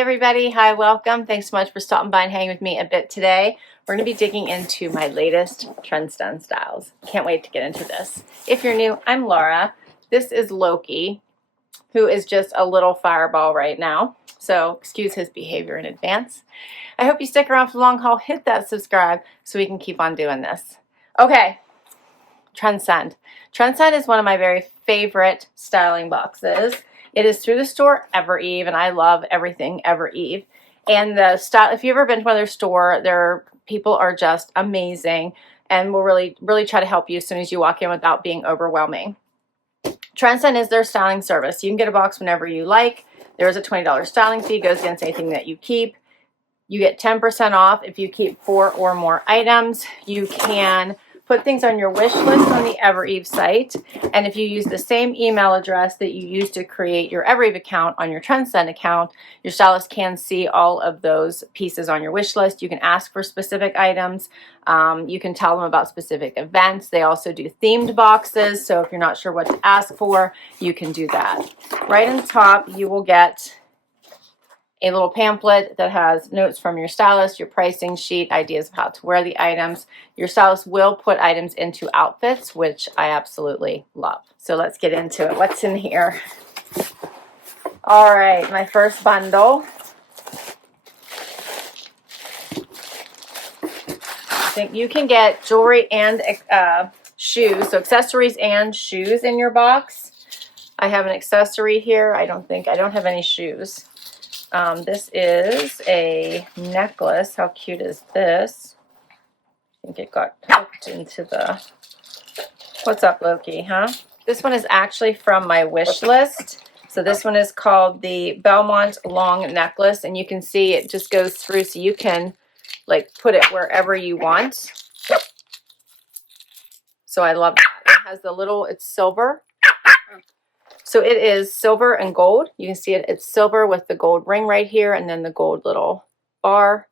Hey everybody, hi, welcome. Thanks so much for stopping by and hanging with me a bit today. We're going to be digging into my latest Transcend styles. Can't wait to get into this. If you're new, I'm Laura. This is Loki, who is just a little fireball right now. So excuse his behavior in advance. I hope you stick around for the long haul. Hit that subscribe so we can keep on doing this. Okay, Transcend. Transcend is one of my very favorite styling boxes. It is through the store Evereve, and I love everything Evereve. And the style, if you've ever been to their store, their people are just amazing and will really try to help you as soon as you walk in without being overwhelming. Transcend is their styling service. You can get a box whenever you like. There is a $20 styling fee, goes against anything that you keep. You get 10% off if you keep 4 or more items. You can put things on your wish list on the Evereve site. And if you use the same email address that you use to create your Evereve account on your Transcend account, your stylist can see all of those pieces on your wish list. You can ask for specific items. You can tell them about specific events. They also do themed boxes. So if you're not sure what to ask for, you can do that. Right on top, you will get a little pamphlet that has notes from your stylist, your pricing sheet, ideas of how to wear the items. Your stylist will put items into outfits, which I absolutely love. So let's get into it. What's in here? All right, my first bundle. I think you can get jewelry and shoes, so accessories and shoes in your box. I have an accessory here. I don't have any shoes. This is a necklace. How cute is this? I think it got hooked into the... What's up, Loki, huh? This one is actually from my wish list. So this one is called the Belmont Long Necklace, and you can see it just goes through, so you can like put it wherever you want. So I love that. It has the little, it's silver. So it is silver and gold. You can see it, it's silver with the gold ring right here and then the gold little bar.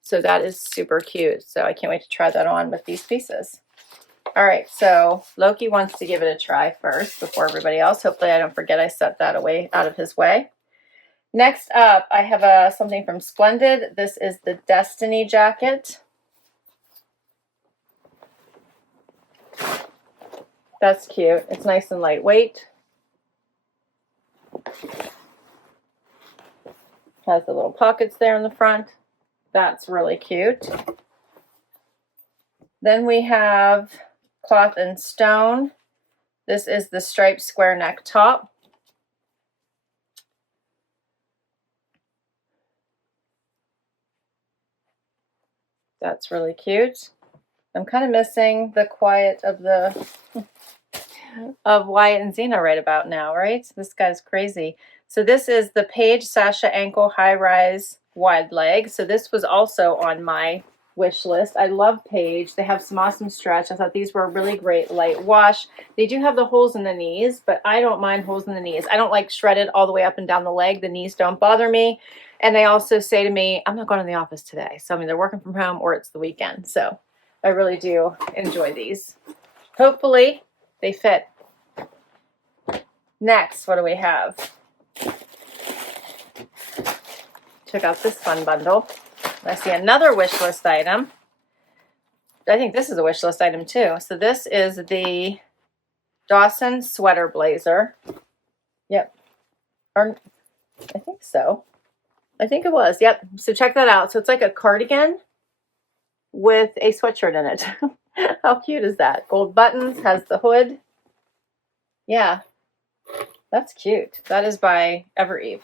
So that is super cute. So I can't wait to try that on with these pieces. All right, so Loki wants to give it a try first before everybody else. Hopefully I don't forget I set that away out of his way. Next up, I have something from Splendid. This is the Destiny jacket. That's cute. It's nice and lightweight. Has the little pockets there in the front. That's really cute. Then we have Cloth and Stone. This is the striped square neck top. That's really cute. I'm kind of missing the quiet of the of Wyatt and Xena right about now, right? This guy's crazy. So this is the Paige Sasha Ankle High Rise Wide Leg. So this was also on my wish list. I love Paige. They have some awesome stretch. I thought these were a really great light wash. They do have the holes in the knees, but I don't mind holes in the knees. I don't like shredded all the way up and down the leg. The knees don't bother me. And they also say to me, I'm not going to the office today. So I mean, they're working from home or it's the weekend. So I really do enjoy these. Hopefully they fit. Next, what do we have? Check out this fun bundle. I see another wish list item. I think this is a wish list item too. So this is the Dawson sweater blazer. Yep. Or, I think so. I think it was. Yep. So check that out. So it's like a cardigan with a sweatshirt in it. How cute is that? Gold buttons, has the hood. Yeah. That's cute. That is by Evereve.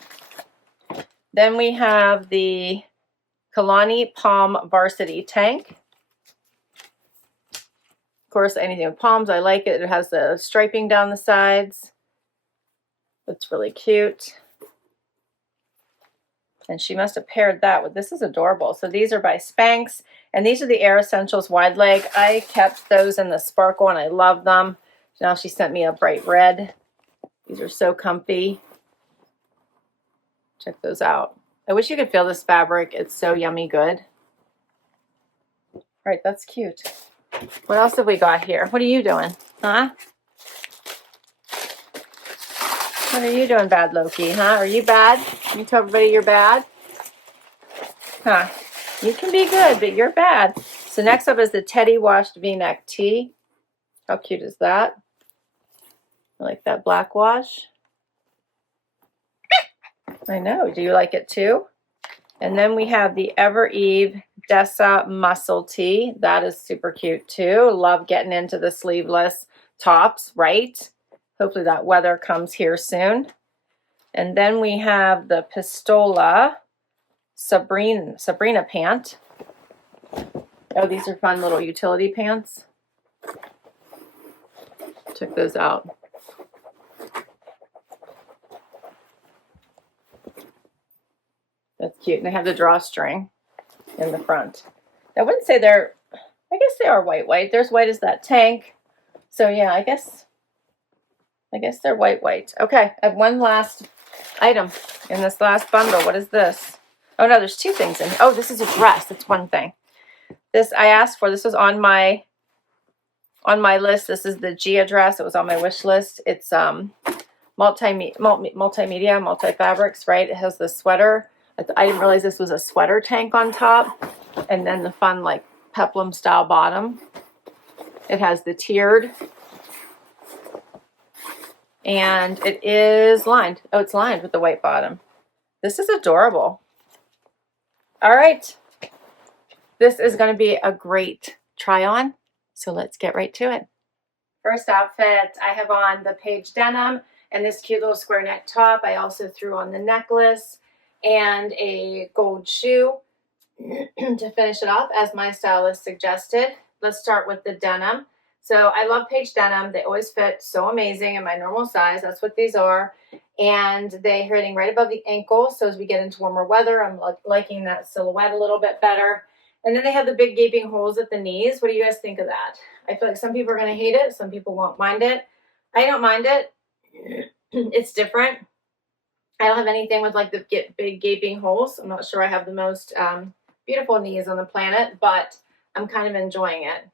Then we have the Kalani Palm Varsity Tank. Of course, anything with palms, I like it. It has the striping down the sides. It's really cute. And she must have paired that with, this is adorable. So these are by Spanx, and these are the Air Essentials Wide Leg. I kept those in the sparkle, and I love them. Now she sent me a bright red. These are so comfy. Check those out. I wish you could feel this fabric. It's so yummy good. All right, that's cute. What else have we got here? What are you doing? Huh? What are you doing bad, Loki? Huh? Are you bad? You tell everybody you're bad? Huh. You can be good, but you're bad. So next up is the Teddy washed V-neck tee. How cute is that? I like that black wash. I know. Do you like it too? And then we have the Ever Eve Dessa muscle tee. That is super cute too. Love getting into the sleeveless tops, right? Hopefully that weather comes here soon. And then we have the Pistola Sabrina pant. Oh, these are fun little utility pants. Check those out. That's cute. And they have the drawstring in the front. I wouldn't say they're, I guess they are white. They're as white as that tank. So yeah, I guess they're white. Okay, I have one last item in this last bundle. What is this? Oh no, there's two things in here. Oh, this is a dress. That's one thing. This I asked for. This was on my list. This is the Gia dress. It was on my wish list. It's multimedia, multi-fabrics, right? It has the sweater. I didn't realize this was a sweater tank on top, and then the fun like peplum style bottom. It has the tiered, and it is lined. Oh, it's lined with the white bottom. This is adorable. All right, this is going to be a great try on, so let's get right to it. First outfit, I have on the Paige denim and this cute little square neck top. I also threw on the necklace and a gold shoe to finish it off as my stylist suggested. Let's start with the denim. So I love Paige denim. They always fit so amazing in my normal size. That's what these are. And they're hitting right above the ankle. So as we get into warmer weather, I'm liking that silhouette a little bit better. And then they have the big gaping holes at the knees. What do you guys think of that? I feel like some people are going to hate it. Some people won't mind it. I don't mind it. It's different. I don't have anything with like the big gaping holes. I'm not sure I have the most beautiful knees on the planet, but I'm kind of enjoying it.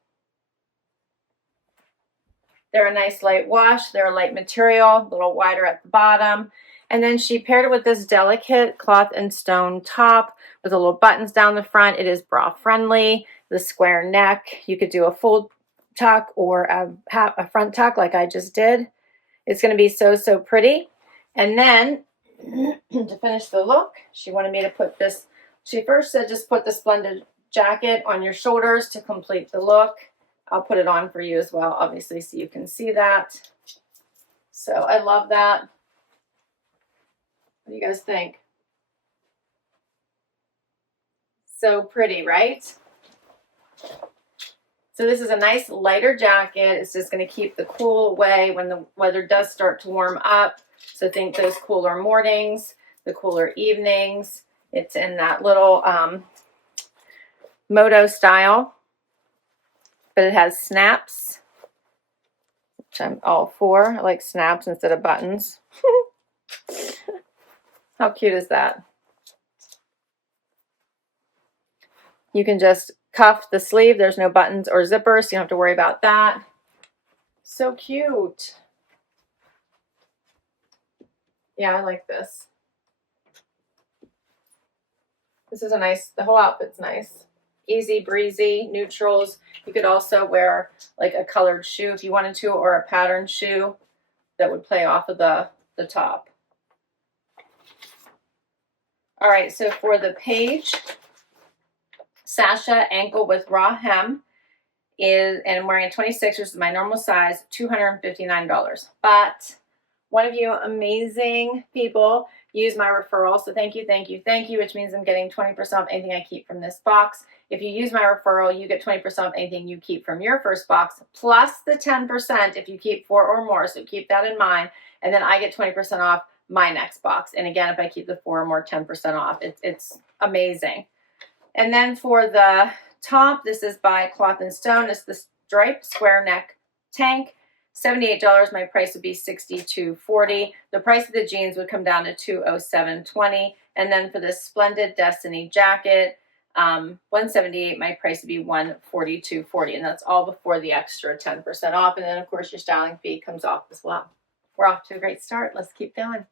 They're a nice light wash. They're a light material, a little wider at the bottom. And then she paired it with this delicate cloth and stone top with the little buttons down the front. It is bra friendly. The square neck. You could do a full tuck or a front tuck like I just did. It's going to be so pretty. And then to finish the look, she wanted me to put this. She first said just put the Splendid jacket on your shoulders to complete the look. I'll put it on for you as well, obviously, so you can see that. So I love that. What do you guys think? So pretty, right? So this is a nice lighter jacket. It's just going to keep the cool away when the weather does start to warm up. So think those cooler mornings, the cooler evenings. It's in that little moto style. But it has snaps, which I'm all for. I like snaps instead of buttons. How cute is that? You can just cuff the sleeve. There's no buttons or zippers, so you don't have to worry about that. So cute. Yeah, I like this. This is a nice, the whole outfit's nice. Easy breezy, neutrals. You could also wear like a colored shoe if you wanted to, or a patterned shoe that would play off of the top. All right, so for the Paige Sasha ankle with raw hem and I'm wearing a 26, which is my normal size, $259. But one of you amazing people used my referral, so thank you, which means I'm getting 20% off anything I keep from this box. If you use my referral, you get 20% off anything you keep from your first box, plus the 10% if you keep 4 or more, so keep that in mind. And then I get 20% off my next box. And again, if I keep the 4 or more, 10% off. It's amazing. And then for the top, this is by Cloth and Stone. It's the striped square neck tank. $78. My price would be $62.40. The price of the jeans would come down to $207.20. And then for this Splendid Destiny jacket, $178. My price would be $142.40. And that's all before the extra 10% off. And then, of course, your styling fee comes off as well. We're off to a great start. Let's keep going.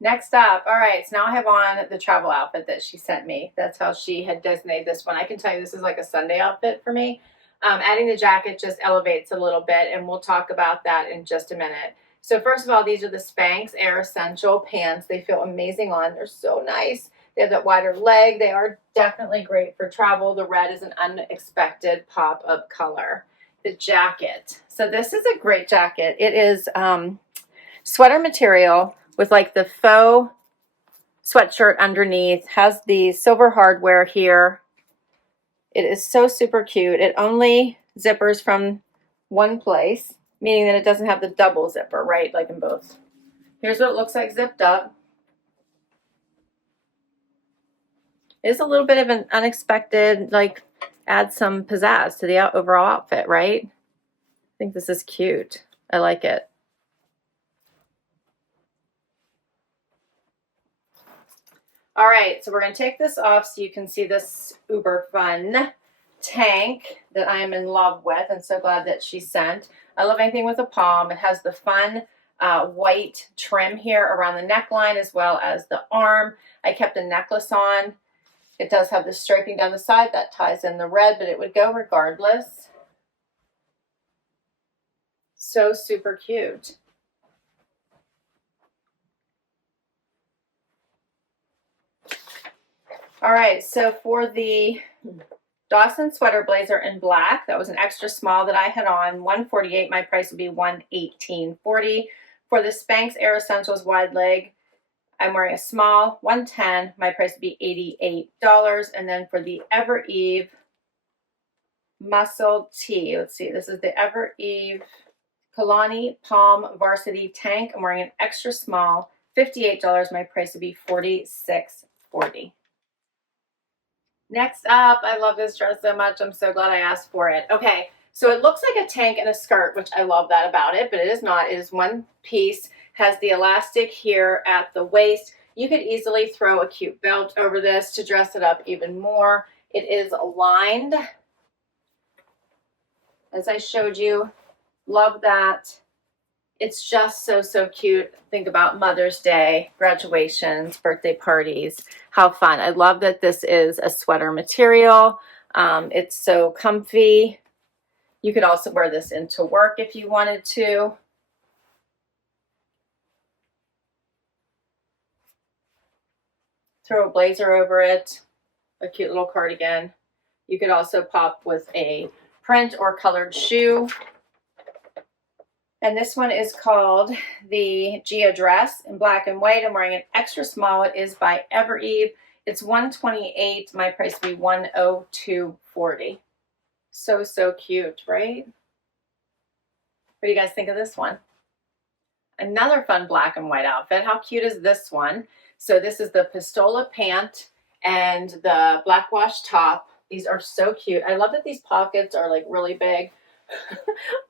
Next up, all right, so now I have on the travel outfit that she sent me. That's how she had designated this one. I can tell you this is like a Sunday outfit for me. Adding the jacket just elevates a little bit, and we'll talk about that in just a minute. So first of all, these are the Spanx Air Essential pants. They feel amazing on. They're so nice. They have that wider leg. They are definitely great for travel. The red is an unexpected pop of color. The jacket. So this is a great jacket. It is sweater material with like the faux sweatshirt underneath. Has the silver hardware here. It is so super cute. It only zippers from one place, meaning that it doesn't have the double zipper, right? Like in both. Here's what it looks like zipped up. It is a little bit of an unexpected, like, add some pizzazz to the overall outfit, right? I think this is cute. I like it. All right, so we're going to take this off so you can see this uber fun tank that I am in love with and so glad that she sent. I love anything with a palm. It has the fun white trim here around the neckline as well as the arm. I kept a necklace on. It does have the striping down the side that ties in the red, but it would go regardless. So super cute. All right, so for the Dawson sweater blazer in black, that was an extra small that I had on, $148. My price would be $118.40. For the Spanx Air Essentials wide leg, I'm wearing a small, $110. My price would be $88. And then for the Ever Eve muscle tee, let's see, this is the Ever Eve Kalani Palm Varsity Tank. I'm wearing an extra small, $58. My price would be $46.40. Next up, I love this dress so much. I'm so glad I asked for it. Okay, so it looks like a tank and a skirt, which I love that about it, but it is not. It is one piece, has the elastic here at the waist. You could easily throw a cute belt over this to dress it up even more. It is lined, as I showed you. Love that. It's just so, so cute. Think about Mother's Day, graduations, birthday parties. How fun. I love that this is a sweater material. It's so comfy. You could also wear this into work if you wanted to. Throw a blazer over it, a cute little cardigan. You could also pop with a print or colored shoe. And this one is called the Gia dress in black and white. I'm wearing an extra small. It is by Ever Eve. It's $128. My price would be $102.40. So, so cute, right? What do you guys think of this one? Another fun black and white outfit. How cute is this one? So this is the Pistola pant and the black wash top. These are so cute. I love that these pockets are like really big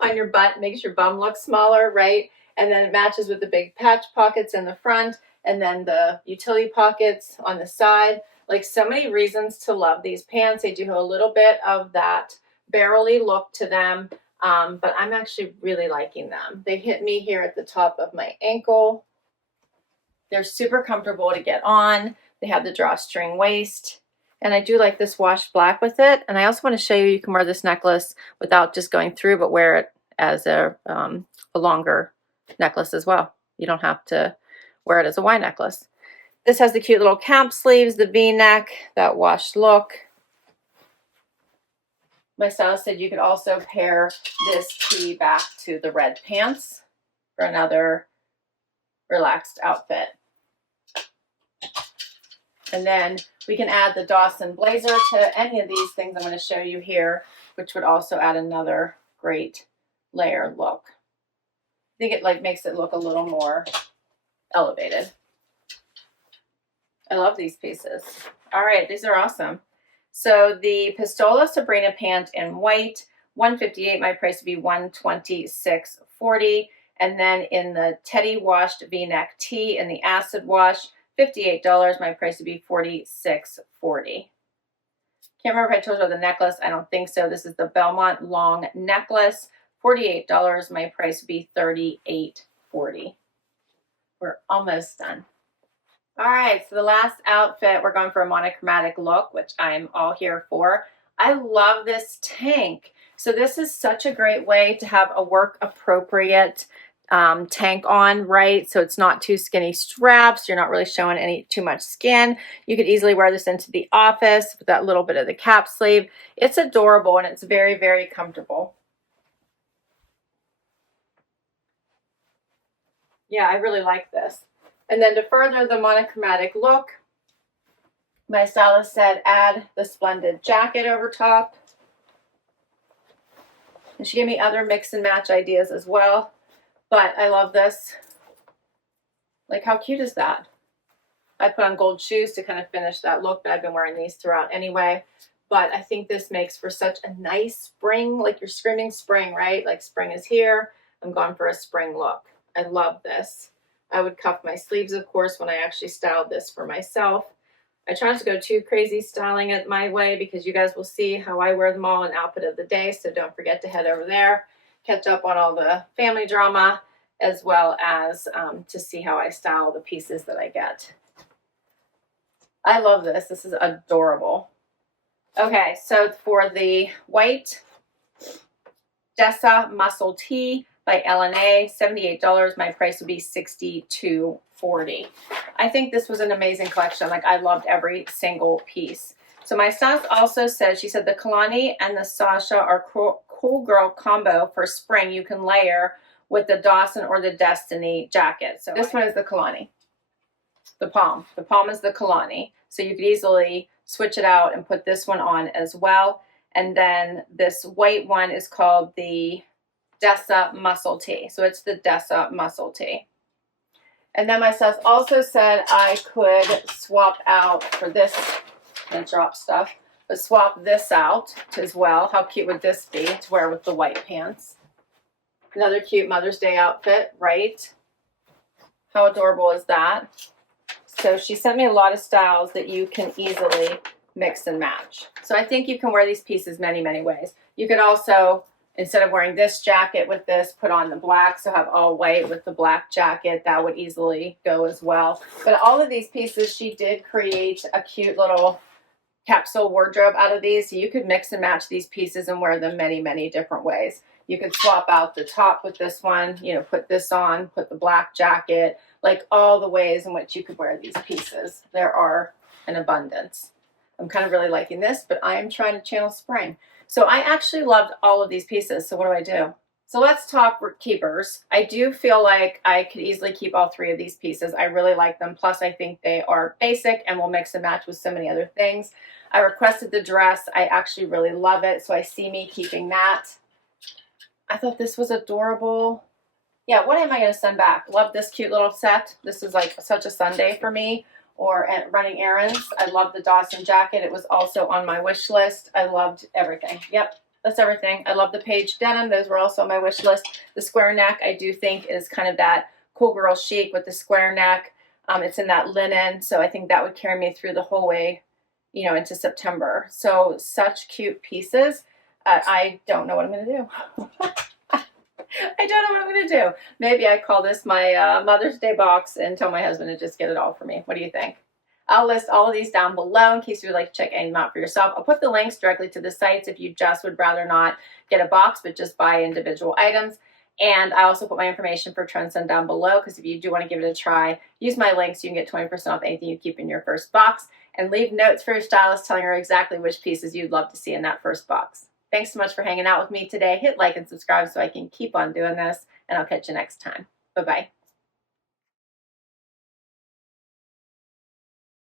on your butt. Makes your bum look smaller, right? And then it matches with the big patch pockets in the front and then the utility pockets on the side. Like, so many reasons to love these pants. They do have a little bit of that barrel-y look to them, but I'm actually really liking them. They hit me here at the top of my ankle. They're super comfortable to get on. They have the drawstring waist. And I do like this washed black with it. And I also want to show you can wear this necklace without just going through, but wear it as a longer necklace as well. You don't have to wear it as a Y necklace. This has the cute little cap sleeves, the V-neck, that washed look. My stylist said you could also pair this tee back to the red pants for another relaxed outfit. And then we can add the Dawson blazer to any of these things I'm going to show you here, which would also add another great layer look. I think it like makes it look a little more elevated. I love these pieces. All right, these are awesome. So the Pistola Sabrina pant in white, $158. My price would be $126.40. And then in the Teddy washed V-neck tee in the acid wash, $58. My price would be $46.40. Can't remember if I told you about the necklace. I don't think so. This is the Belmont long necklace, $48. My price would be $38.40. We're almost done. All right, so the last outfit, we're going for a monochromatic look, which I'm all here for. I love this tank. So this is such a great way to have a work appropriate tank on, right? So it's not too skinny straps. You're not really showing too much skin. You could easily wear this into the office with that little bit of the cap sleeve. It's adorable and it's very, very comfortable. Yeah, I really like this. And then to further the monochromatic look, my stylist said add the splendid jacket over top. And she gave me other mix and match ideas as well. But I love this. Like, how cute is that? I put on gold shoes to kind of finish that look, but I've been wearing these throughout anyway. But I think this makes for such a nice spring, like you're screaming spring, right? Like spring is here. I'm going for a spring look. I love this. I would cuff my sleeves, of course, when I actually styled this for myself. I try not to go too crazy styling it my way because you guys will see how I wear them all in outfit of the day. So don't forget to head over there, catch up on all the family drama, as well as to see how I style the pieces that I get. I love this. This is adorable. Okay, so for the white Dessa Muscle Tee by LNA, $78. My price would be $62.40. I think this was an amazing collection. Like, I loved every single piece. So my stylist also said, she said the Kalani and the Sasha are cool girl combo for spring. You can layer with the Dawson or the Destiny jacket. So this one is the Kalani. The palm. The palm is the Kalani. So you could easily switch it out and put this one on as well. And then this white one is called the Dessa Muscle Tee. So it's the Dessa Muscle Tee. And then my stylist also said I could swap out for this and drop stuff, but swap this out as well. How cute would this be to wear with the white pants? Another cute Mother's Day outfit, right? How adorable is that? So she sent me a lot of styles that you can easily mix and match. So I think you can wear these pieces many, many ways. You could also, instead of wearing this jacket with this, put on the black, so have all white with the black jacket. That would easily go as well. But all of these pieces, she did create a cute little capsule wardrobe out of these. So you could mix and match these pieces and wear them many, many different ways. You could swap out the top with this one, you know, put this on, put the black jacket, like all the ways in which you could wear these pieces. There are an abundance. I'm kind of really liking this, but I am trying to channel spring. So I actually loved all of these pieces. So what do I do? So let's talk keepers. I do feel like I could easily keep all three of these pieces. I really like them. Plus, I think they are basic and will mix and match with so many other things. I requested the dress. I actually really love it. So I see me keeping that. I thought this was adorable. Yeah, what am I going to send back? Love this cute little set. This is like such a Sunday for me, or running errands. I love the Dawson jacket. It was also on my wish list. I loved everything. Yep, that's everything. I love the page denim. Those were also on my wish list. The square neck, I do think, is kind of that cool girl chic with the square neck. It's in that linen, so I think that would carry me through the whole way, you know, into September. So such cute pieces. I don't know what I'm going to do. I don't know what I'm going to do. Maybe I call this my Mother's Day box and tell my husband to just get it all for me. What do you think? I'll list all of these down below in case you would like to check any of them out for yourself. I'll put the links directly to the sites if you just would rather not get a box but just buy individual items. And I also put my information for Transcend down below because if you do want to give it a try, use my links. You can get 20% off anything you keep in your first box. And leave notes for your stylist telling her exactly which pieces you'd love to see in that first box. Thanks so much for hanging out with me today. Hit like and subscribe so I can keep on doing this, and I'll catch you next time. Bye-bye.